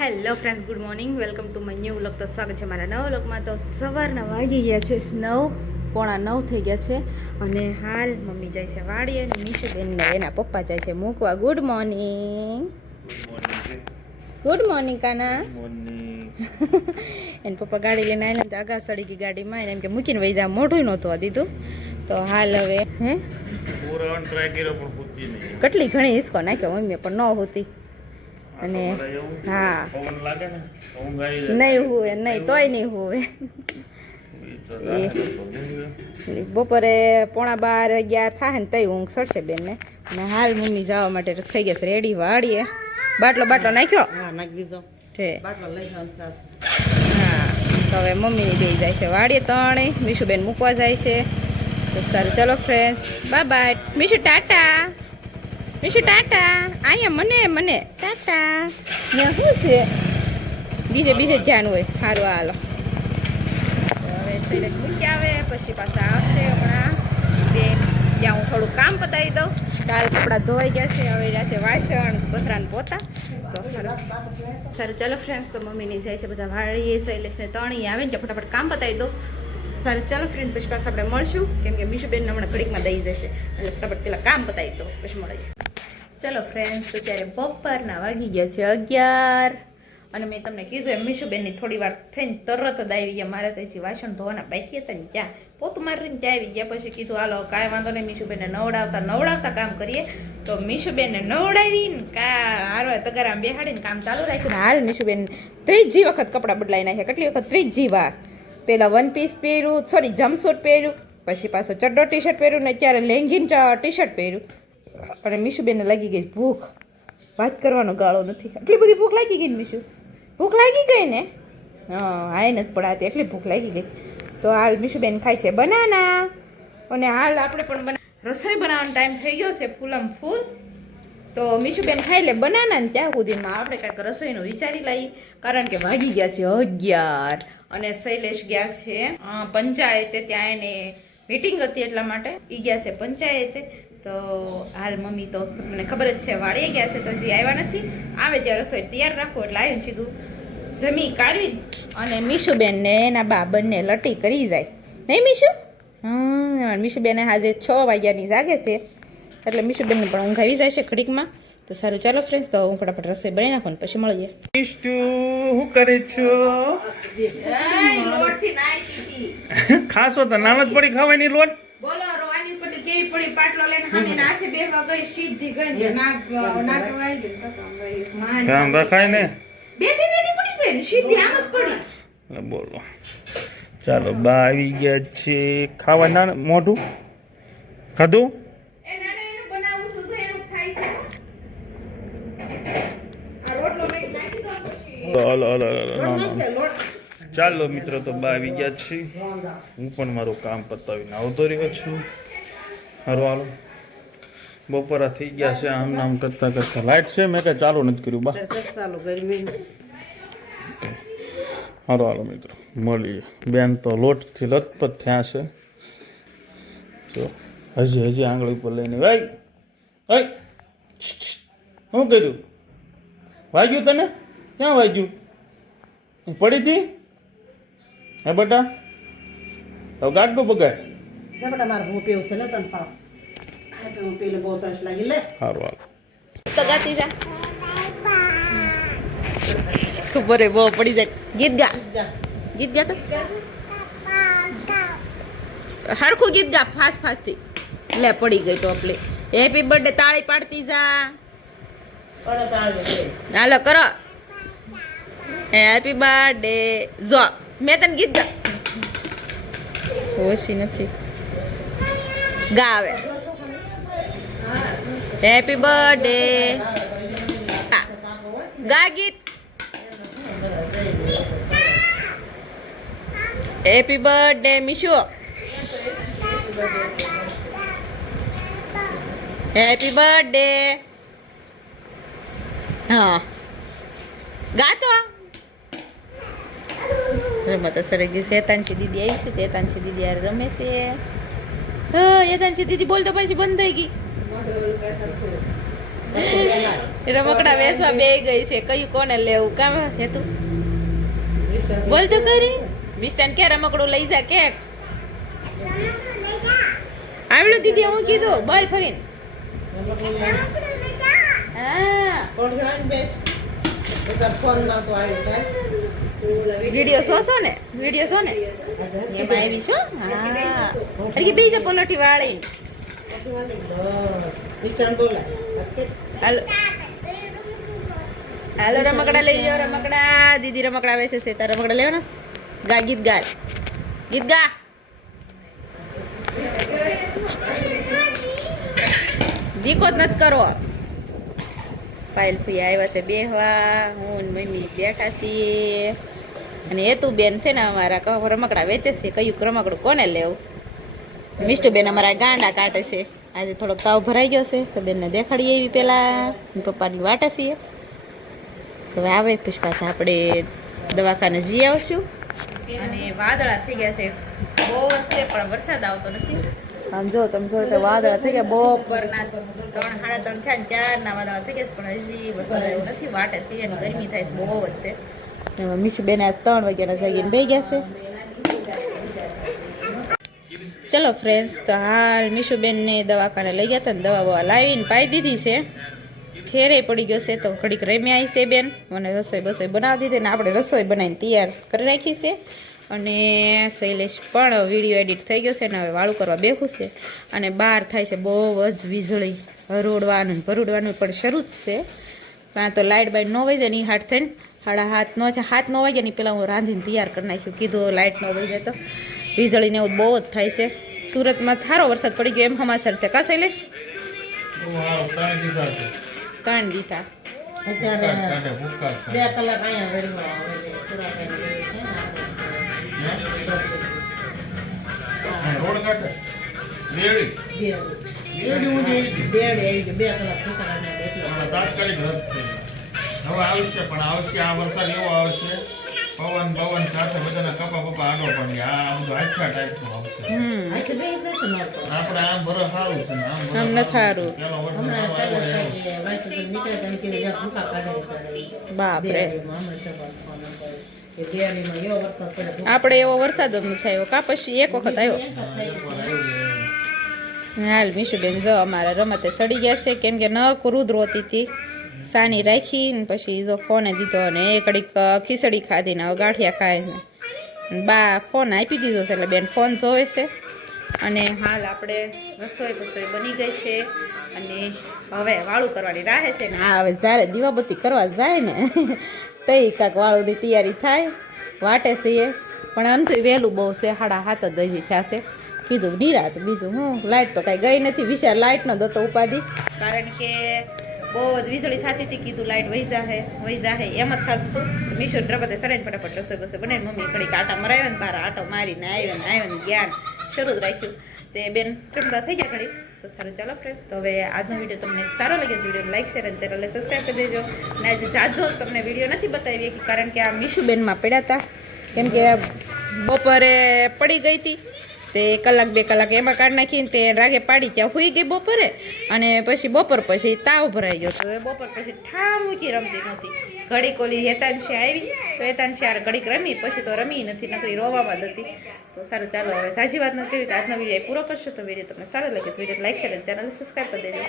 Hello friends, good morning. Welcome to my new vlog. તો સ્વાગત છે મારા નવા વ્લોગમાં. તો સવારના વાગી ગયા છે 9:45 થઈ ગયા છે અને હાલ મમ્મી જાય છે વાડીએ અને મીશુબેન ને એના પપ્પા જાય છે મૂકવા. Good morning. ગુડ મોર્નિંગ કાના. એને પપ્પા ગાડી લઈને આવીને આગા સડી ગઈ ગાડીમાં, એને એમ કે મૂકીને વહી જા, મોઢું નહોતું દીધું. તો હાલ હવે કેટલી ઘણી હિસકો નાખ્યો મમ્મી પણ ન હોતી. અને હા નહીં હુવે, નહીં તોય નહીં હુવે. બપોરે 11:15 થાય ને તઈ ઊંઘ સડશે બેન ને. અને હાલ મમ્મી જવા માટે થઈ ગયા છે રેડી વાળીએ. બાટલો નાખ્યો છે. હા, તો હવે મમ્મીની બે જાય છે વાડીએ, ત્રણેય મીશુબેન મૂકવા જાય છે. તો સારું, ચલો friends, bye bye. Mishu Tata. Mishu Tata. અહીંયા મને ટાટા. ત્યાં શું છે? બીજે જ જાનું હોય. સારું, હાલો. હવે શૈલેષ મૂકી આવે પછી પાછા આવશે હમણાં બે. ત્યાં હું થોડું કામ પતાવી દઉં. કાલ કપડાં ધોવાઈ ગયા છે, હવે રહ્યા છે વાસણ કચરાને પોતા. તો સારું, ચાલો ફ્રેન્ડ્સ, તો મમ્મીની જાય છે બધા વાળીએ. શૈલેષને ત્રણેય આવે ને ફટાફટ કામ પતાવી દઉં. સારું, ચાલો ફ્રેન્ડ, પછી પાછા આપણે મળશું, કેમ કે મીશુબેન હમણાં ઘડીકમાં દઈ જશે એટલે ફટાફટ પેલા કામ પતાવી દો પછી મળીએ. ચલો ફ્રેન્ડ્સ, તો ત્યારે બપોરના વાગી ગયા છે 11 અને મેં તમને કીધું એમ મીશુબેનની થોડી વાર થઈને તરત જ આવી ગયા. મારે તો હજી વાસણ ધોવાના બાકી હતા ને ત્યાં પોતું મારીને ત્યાં આવી ગયા. પછી કીધું હાલો કાંઈ વાંધો નહીં, મીશુબેનને નવડાવતા કામ કરીએ. તો મીશુબેનને નવડાવીને હારો તગારામાં બેહાડીને કામ ચાલુ રાખ્યું. હાલ મીશુબેન 3જી વખત કપડાં બદલાઈ નાખ્યા. કેટલી વખત? 3જી વાર. પહેલાં 1 પીસ પહેર્યું, સોરી જમ્પસૂટ પહેર્યું, પછી પાછો ચડ્ડો ટી-શર્ટ પહેર્યું ને અત્યારે લેંગીન ટી-શર્ટ પહેર્યું. અને મીશુબેનને લાગી ગઈ ભૂખ. વાત કરવાનો ગાળો નથી, એટલી બધી ભૂખ લાગી ગઈ ને મીશુ. ભૂખ લાગી ગઈ ને? હાય નથી પડાતી, એટલી ભૂખ લાગી ગઈ. તો હાલ મીશુબેન ખાય છે બનાના. અને હાલ આપણે પણ રસોઈ બનાવવાનો ટાઈમ થઈ ગયો છે ફૂલમ ફૂલ. તો મીશુબેન ખાઈ લે બનાના ને ત્યાં સુધીમાં આપણે કાંઈક રસોઈનું વિચારી લઈએ, કારણ કે વાગી ગયા છે 11 અને શૈલેષ ગયા છે પંચાયતે. ત્યાં એને મીટિંગ હતી એટલા માટે એ ગયા છે પંચાયતે. તો હાલ મમ્મી તો મને ખબર જ છે વાળીએ ગયા છે, તો હજી આવ્યા નથી. આવે ત્યાં રસોઈ તૈયાર રાખો એટલે આવીને સીધું જમી કાઢવી અને મીશુબેનને એના બા બંને લટી કરી જાય. નહીં મીશુ? મીશુબેને આજે 6 વાગ્યાની જાગે છે એટલે મીશુબેનને પણ ઊંઘ આવી જાય છે ઘડીકમાં. તો સારું, ચાલો ફ્રેન્ડ્સ, તો હું ફટાફટ રસોઈ બનાવી નાખું ને પછી મળીએ. શું કરે છો? ખાસો તો નામ જ પડી ખાવાની લોટ. બોલો, રોવાની પડી કેવી પડી, પાટલો લઈને સામે નાખે બેવા ગઈ, સીધી ગઈ નાક વાળી કામ રખાય ને. બેટી પડી ગઈ ને સીધી આમ જ પડી. બોલો, ચાલો બા આવી ગયા છે. ખાવા ના મોઢું ખાધું. ચાલો મિત્રો, તો બા આવી ગયા છે. હું પણ મારું કામ પતાવીને આવતો રહ્યો છું. હારું, હાલો. બપોરા થઈ ગયા છે. આમ કરતા લાઈટ છે, મેં કઈ ચાલુ નથી કર્યું બા. હારો, હાલો મિત્રો, મળીએ. બેન તો લોટથી લથપથ થયા છે. જો હજી આંગળી ઉપર લઈને ભાઈ શું કર્યું? વાગ્યું તને? ક્યાં વાગ્યું? પડી હતી? હે બેટા, હવે ગાડું બગાડ. સારું, હાલ તો ગાતી જા. ખબર બહુ પડી જાય. ગીત ગા તો હરખું ગીત ગા, ફાસ્ટ થી. લે પડી ગઈ તો આપણે હેપી બર્થડે તાળી પાડતી જા. હાલો કરો હેપી બર્થડે. જો મેં તને ગીત ગા હોશી નથી ગા આવે. હેપી બર્થડે ગા ગીત. Happy birthday Mishu. Happy birthday. હા ગાતો રમતા સરગી છે. હેતાંશી દીદી આવી છે, હેતાંશી દીદી યાર રમે છે. હેતાંશી દીદી બોલતો પછી બંધ થઈ ગઈ. રમકડા વેચવા બે ગઈ છે, કયું કોને લેવું કામ હેતું બોલ તો કરી. મિષ્ટાન કે રમકડું લઈ જા કે આવડું દીદી હું કીધું બોલ ફરીને. હા વિડિયો શોશો ને એમાં આવી છો. હા અરે બીજા પલોઠી વાળી હાલો હાલો રમકડા લઈ લો. રમકડા દીદી રમકડા વેચે છે, તાર રમકડા લેવાના. ગા ગીત ગા ગીત ગા. દીકો જ નથી કરો. પાયલ ફી આવ્યા છે બેહવા, હું ને મમ્મી બેઠા છીએ અને હેતુબેન છે ને અમારા રમકડા વેચે છે. કયું રમકડું કોને લેવું. મિષ્ટુબેન અમારા ગાંડા કાઢે છે. આજે થોડોક તાવ ભરાઈ ગયો છે તો બેનને દેખાડીએ એવી પેલા પપ્પાની વાટે છીએ. હવે આવે પછી પાછા આપણે દવાખાને જઈ આવશું. અને વાદળા થઈ ગયા છે બહુ જ છે પણ વરસાદ આવતો નથી. આમ જો તમે જો તો વાદળા થઈ ગયા બપોરના 3 સાડા 3 થયા ને ત્યારના વાદળા થઈ ગયા પણ હજી વરસાદ આવ્યો નથી. વાટે છે અને ગરમી થાય છે બહુ જ તે. મીઠુબેન આજ 3 વાગ્યાના જાગીને બેસી ગયા છે. ચલો ફ્રેન્ડ્સ, તો હાલ મીશુબેનને દવાખાને લઈ ગયા હતા ને દવા બવા લાવીને પાઈ દીધી છે. ફેરે પડી ગયો છે તો ઘડીક રમી આવી છે બેન. મને રસોઈ બસોઈ બનાવી દીધી ને આપણે રસોઈ બનાવીને તૈયાર કરી રાખી છે. અને શૈલેષ પણ વિડીયો એડિટ થઈ ગયો છે ને હવે વાળું કરવા બેઠું છે. અને બહાર થાય છે બહુ જ વીજળી, હરોડવાનું ભરોડવાનું પણ શરૂ જ છે. ત્યાં તો લાઇટ બાઇટ ન વહી જાય ને હાથ થઈને 7:30 9 વાગ્યા ની પહેલાં હું રાંધીને તૈયાર કરી નાખ્યું. કીધું લાઇટ ન વહી જાય તો વીજળીને એવું બહુ જ થાય છે. સુરતમાં સારો વરસાદ પડી ગયો એમ સમાચાર છે કા શૈલેષ? 3 દીધા હવે આવશે પણ આવશે આ વરસાદ એવો આવશે પવન સાથે બધાના કપા બપા આડો પણ આ બધું આખા ટાઈપનું આવશે. આપણે આમ ભરો સારું છે ને આમ ન સારું. બાપરે આપણે એવો વરસાદ જ નથી આવ્યો કા પછી એક વખત આવ્યો. હાલ મીશુબેન જો અમારા રમતે સડી ગયા છે કેમ કે નક રુદ્ર હોતી હતી સાની રાખી ને પછી જો ફોને દીધો અને એ કડીક ખીચડી ખાધી ને હવે ગાંઠિયા ખાય ને બા ફોન આપી દીધો છે એટલે બેન ફોન જોવે છે. અને હાલ આપણે રસોઈ બની ગઈ છે અને હવે વાળું કરવાની રાહે છે ને હા હવે જ્યારે દીવાબત્તી કરવા જાય ને તઈ કાંક વાળુંની તૈયારી થાય વાટે છે એ પણ આમથી વહેલું બહુ છે 7:30 જ હજી થયા છે. કીધું નિરાત બીજું હું લાઇટ તો કાંઈ ગઈ નથી. વિચાર લાઇટનો દતો ઉપાધિ કારણ કે બહુ જ વીજળી થતી હતી. કીધું લાઇટ વહી જાહે એમ જ થતું હતું. મીશો ડ્રબતે સડાઈને ફટાફટ રસોઈ બસોઈ બનાવી મમ્મી ઘડીક આટા મરાવ્યો ને બહાર આટો મારીને આવ્યો ને જ્ઞાન શરૂ જ રાખ્યું તે બેન રમતા થઈ ગયા ઘડી. તો સારું ચાલો ફ્રેન્ડ્સ, તો હવે આજનો વિડીયો તમને સારો લાગ્યો વિડીયો લાઈક શેર અને ચેનલને સબસ્ક્રાઈબ કરી દેજો. અને આજે જાજો તમને વિડીયો નથી બતાવી કારણ કે આ મીશુબેનમાં પડ્યા હતા કેમ કે બપોરે પડી ગઈ હતી તે 1 2 કલાક એમાં કાઢી નાખીને તે રાગે પાડી ત્યાં સુઈ ગઈ બપોરે અને પછી બપોર પછી તાવ ભરાઈ ગયો તો બપોર પછી ઠા મૂકી રમતી નહોતી. ઘડીક ઓલી હેતાંશી આવી તો હેતાંશી ઘડીક રમી પછી તો રમી નથી નકરી રોવામાં જ હતી. તો સારું ચાલો હવે સાચી વાત નથી આજનો વિડીયો પૂરો કરશો. તો વિડીયો તમને સારો લાગે તો વિડીયો લાઈક શેર અને ચેનલ સબસ્ક્રાઈબ કરી દેજો.